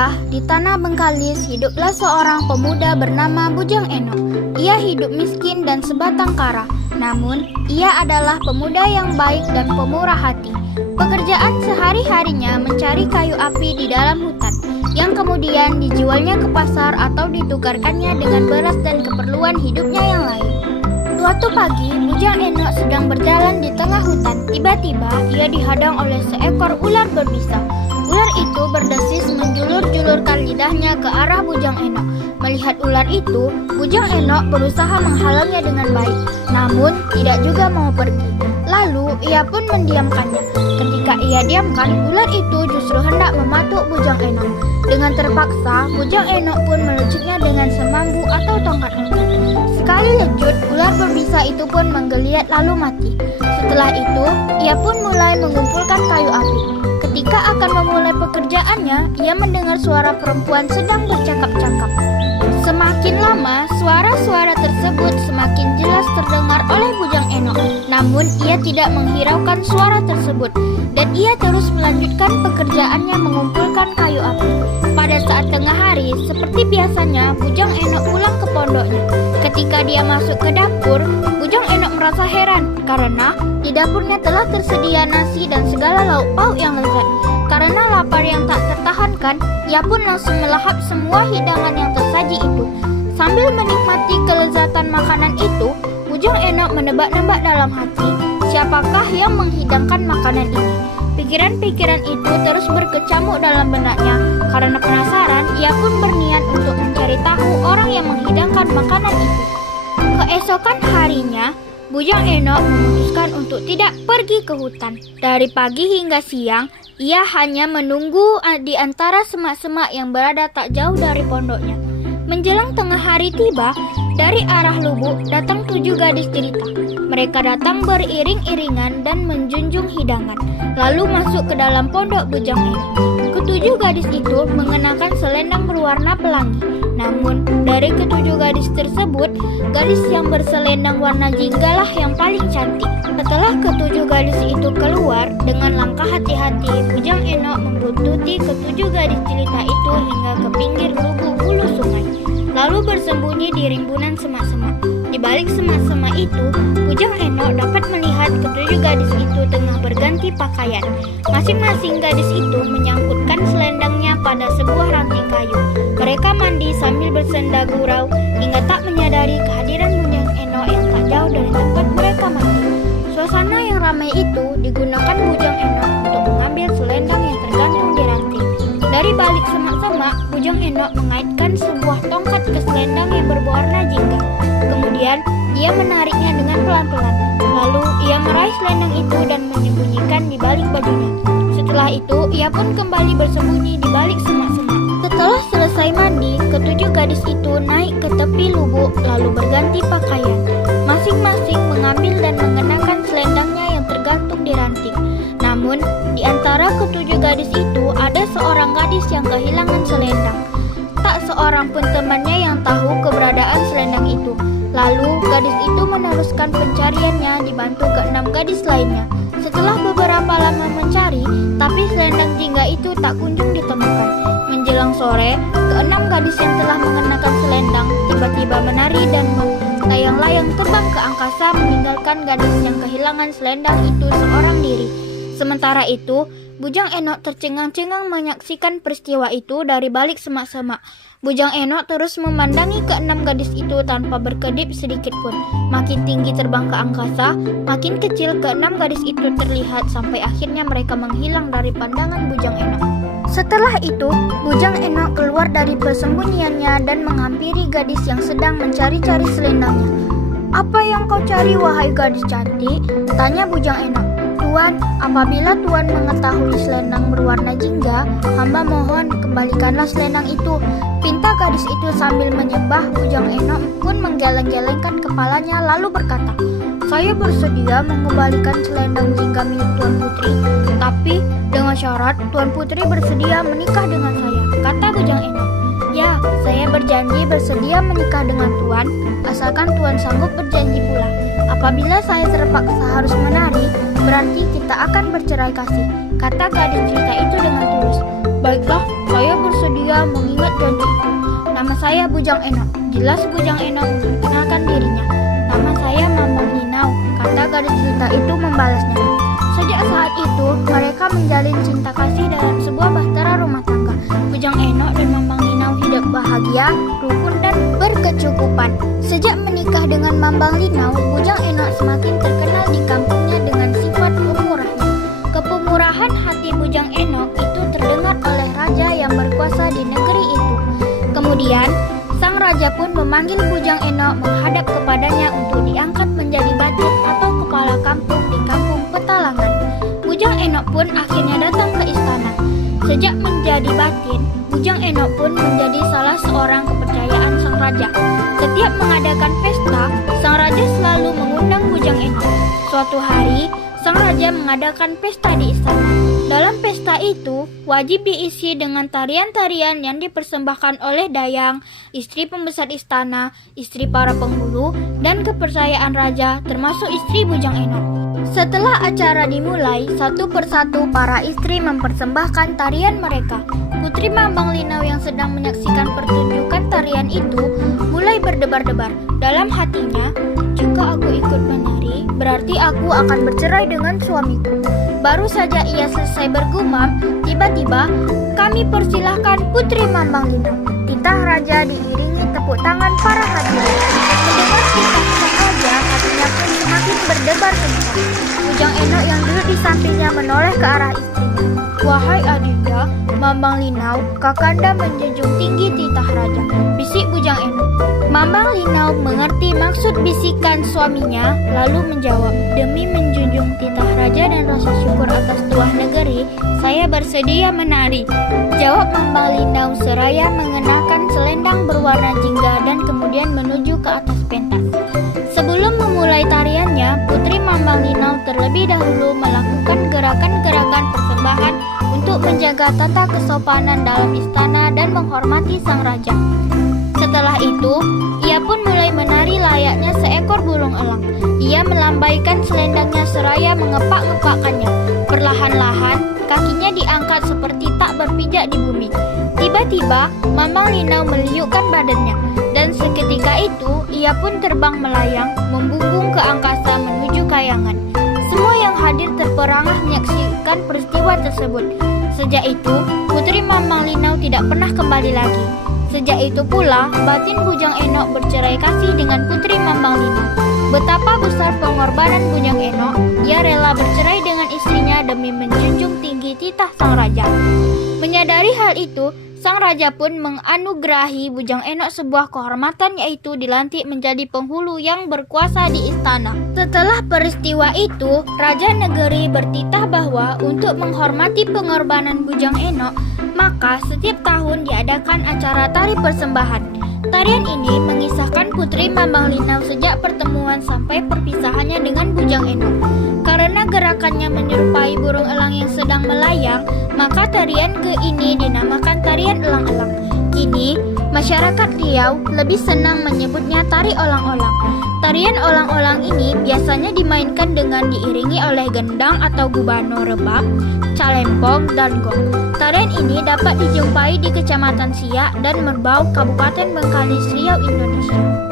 kisah, di tanah Bengkalis hiduplah seorang pemuda bernama Bujang Enok. Ia hidup miskin dan sebatang kara, namun ia adalah pemuda yang baik dan pemurah hati. Pekerjaan sehari-harinya mencari kayu api di dalam hutan, yang kemudian dijualnya ke pasar atau ditukarkannya dengan beras dan keperluan hidupnya yang lain. Suatu pagi, Bujang Enok sedang berjalan di tengah hutan. Tiba-tiba, ia dihadang oleh seekor ular berbisa. Ular itu berdesis menjulur-julurkan lidahnya ke arah Bujang Enok. Melihat ular itu, Bujang Enok berusaha menghalangnya dengan baik, namun tidak juga mau pergi. Lalu, ia pun mendiamkannya. Ketika ia diamkan, ular itu justru hendak mematuk Bujang Enok. Dengan terpaksa, Bujang Enok pun melucutnya dengan semambu atau tongkat ungu. Sekali lecut, ular berbisa itu pun menggeliat lalu mati. Setelah itu, ia pun mulai mengumpulkan kayu api. Ketika akan memulai pekerjaannya, ia mendengar suara perempuan sedang bercakap-cakap. Semakin lama, suara-suara tersebut semakin jelas terdengar oleh Bujang Enok. Namun, ia tidak menghiraukan suara tersebut, dan ia terus melanjutkan pekerjaannya mengumpulkan kayu api. Pada saat tengah hari, seperti biasanya, Bujang Enok pulang ke pondoknya. Ketika dia masuk ke dapur, Bujang Enok merasa heran karena di dapurnya telah tersedia nasi dan segala lauk pauk yang lezat. Karena lapar yang tak tertahankan, ia pun langsung melahap semua hidangan yang tersaji itu. Sambil menikmati kelezatan makanan itu, Bujang Enok menebak-nebak dalam hati, siapakah yang menghidangkan makanan ini. Pikiran-pikiran itu terus berkecamuk dalam benaknya. Karena penasaran, ia pun berniat untuk mencari tahu orang yang menghidangkan makanan itu. Keesokan harinya, Bujang Enok memutuskan untuk tidak pergi ke hutan. Dari pagi hingga siang, ia hanya menunggu di antara semak-semak yang berada tak jauh dari pondoknya. Menjelang tengah hari tiba, dari arah lubuk datang 7 gadis jelita. Mereka datang beriring-iringan dan menjunjung hidangan, lalu masuk ke dalam pondok Bujang Enok. Ketujuh gadis itu mengenakan selendang berwarna pelangi. Namun, dari ketujuh gadis tersebut, gadis yang berselendang warna jinggalah yang paling cantik. Setelah ketujuh gadis itu keluar, dengan langkah hati-hati, Bujang Enok membuntuti ketujuh gadis jelita itu hingga ke pinggir lubuk hulu sungai, lalu bersembunyi di rimbunan semak-semak. Di balik semak-semak itu, Bujang Enok dapat melihat ketujuh gadis itu tengah berganti pakaian. Masing-masing gadis itu menyangkutkan selendangnya pada sebuah ranting kayu. Mereka mandi sambil bersenda gurau hingga tak menyadari kehadiran Bujang Enok yang tak jauh dari tempat mereka mandi. Suasana yang ramai itu digunakan Bujang Enok untuk mengambil selendang yang tergantung di ranting. Dari balik semak-semak, Bujang Enok mengaitkan sebuah tongkat ke selendang yang berwarna jingga. Kemudian, ia menariknya dengan pelan-pelan. Lalu, ia meraih selendang itu dan menyembunyikan di balik bajunya. Setelah itu, ia pun kembali bersembunyi di balik semak-semak. Setelah selesai mandi, ketujuh gadis itu naik ke tepi lubuk lalu berganti pakaian. Masing-masing mengambil dan mengenakan selendangnya yang tergantung di ranting. Namun, di antara ketujuh gadis itu ada seorang gadis yang kehilangan selendang. Tak seorang pun temannya yang tahu keberadaan selendang itu. Lalu, gadis itu meneruskan pencariannya dibantu ke-6 gadis lainnya. Setelah beberapa lama mencari, tapi selendang jingga itu tak kunjung ditemukan. Menjelang sore, ke-6 gadis yang telah mengenakan selendang tiba-tiba menari dan melayang-layang terbang ke angkasa meninggalkan gadis yang kehilangan selendang itu seorang diri. Sementara itu, Bujang Enok tercengang-cengang menyaksikan peristiwa itu dari balik semak-semak. Bujang Enok terus memandangi ke-6 gadis itu tanpa berkedip sedikit pun. Makin tinggi terbang ke angkasa, makin kecil ke-6 gadis itu terlihat sampai akhirnya mereka menghilang dari pandangan Bujang Enok. Setelah itu, Bujang Enok keluar dari persembunyiannya dan menghampiri gadis yang sedang mencari-cari selendangnya. "Apa yang kau cari, wahai gadis cantik?" tanya Bujang Enok. "Tuan, apabila Tuan mengetahui selendang berwarna jingga, hamba mohon kembalikanlah selendang itu," pinta gadis itu sambil menyembah. Bujang Enok pun menggeleng-gelengkan kepalanya lalu berkata, "Saya bersedia mengembalikan selendang jingga milik Tuan Putri, tapi dengan syarat Tuan Putri bersedia menikah dengan saya," kata Bujang Enok. "Ya, saya berjanji bersedia menikah dengan Tuan, asalkan Tuan sanggup berjanji pula. Apabila saya terpaksa harus menari, berarti kita akan bercerai kasih," kata gadis jelita itu dengan tulus. Baiklah, saya bersedia mengingat janji itu. Nama saya Bujang Enok. Jelas Bujang Enok memperkenalkan dirinya. Nama saya Mambang Linau, kata gadis jelita itu membalasnya. Sejak saat itu, mereka menjalin cinta kasih dalam sebuah bahtera rumah tangga. Bujang Enok dan Mambang Linau hidup bahagia, rukun, dan berkecukupan. Sejak menikah dengan Mambang Linau, Bujang Enok semakin terkenal di kampungnya dengan sifat pemurahnya. Kepemurahan hati Bujang Enok itu terdengar oleh raja yang berkuasa di negeri itu. Kemudian, sang raja pun memanggil Bujang Enok menghadap kepadanya untuk diangkat menjadi batin atau kepala kampung di kampung Petalangan. Bujang Enok pun akhirnya datang ke istana. Sejak menjadi batin, Bujang Enok pun menjadi salah seorang kepercayaan sang raja. Setiap mengadakan pesta, sang raja selalu mengundang Bujang Enok. Suatu hari, sang raja mengadakan pesta di istana. Dalam pesta itu, wajib diisi dengan tarian-tarian yang dipersembahkan oleh dayang, istri pembesar istana, istri para penghulu, dan kepercayaan raja termasuk istri Bujang Enok. Setelah acara dimulai, satu persatu para istri mempersembahkan tarian mereka. Putri Mambang Linau yang sedang menyaksikan pertunjukan tarian itu mulai berdebar-debar. Dalam hatinya, jika aku ikut menari, berarti aku akan bercerai dengan suamiku. Baru saja ia selesai bergumam, tiba-tiba kami persilahkan Putri Mambang Linau. Titah raja diiringi tepuk tangan para hadirin. Mendengar titah sang raja, hatinya pun semakin berdebar kencang. Bujang Enok yang duduk di sampingnya menoleh ke arah istrinya. Wahai adinda, Mambang Linau, kakanda menjunjung tinggi titah raja, bisik Bujang Enok. Mambang Linau mengerti maksud bisikan suaminya, lalu menjawab, demi menjunjung titah raja dan rasa syukur atas tuah negeri, saya bersedia menari. Jawab Mambang Linau seraya mengenakan selendang berwarna jingga dan kemudian menuju ke atas pentas. Sebelum memulai tariannya, Putri Mambang Linau terlebih dahulu melakukan gerakan-gerakan persembahan untuk menjaga tata kesopanan dalam istana dan menghormati sang raja. Setelah itu, ia pun mulai menari layaknya seekor burung elang. Ia melambaikan selendangnya seraya mengepak-ngepakkannya. Perlahan-lahan, kakinya diangkat seperti tak berpijak di bumi. Tiba-tiba, Mambang Linau meliukkan badannya, dan seketika itu, ia pun terbang melayang, membumbung ke angkasa menuju kayangan. Semua yang hadir terperangah menyaksikan peristiwa tersebut. Sejak itu, Putri Mambang Linau tidak pernah kembali lagi. Sejak itu pula, batin Bujang Enok bercerai kasih dengan Putri Mambang Linau. Betapa besar pengorbanan Bujang Enok, ia rela bercerai dengan istrinya demi menjunjung tinggi titah sang raja. Menyadari hal itu, sang raja pun menganugerahi Bujang Enok sebuah kehormatan, yaitu dilantik menjadi penghulu yang berkuasa di istana. Setelah peristiwa itu, Raja Negeri bertitah bahwa untuk menghormati pengorbanan Bujang Enok, maka setiap tahun diadakan acara tari persembahan. Tarian ini mengisahkan Putri Mambang Linau sejak pertemuan sampai perpisahannya dengan Bujang Enok. Karena gerakannya menyerupai burung elang yang sedang melayang, maka tarian ini dinamakan tarian elang-elang. Kini, masyarakat Riau lebih senang menyebutnya tari olang-olang. Tarian olang-olang ini biasanya dimainkan dengan diiringi oleh gendang atau gubano rebab, calempong, dan gong. Tarian ini dapat dijumpai di Kecamatan Siak dan Merbau, Kabupaten Bengkalis, Riau, Indonesia.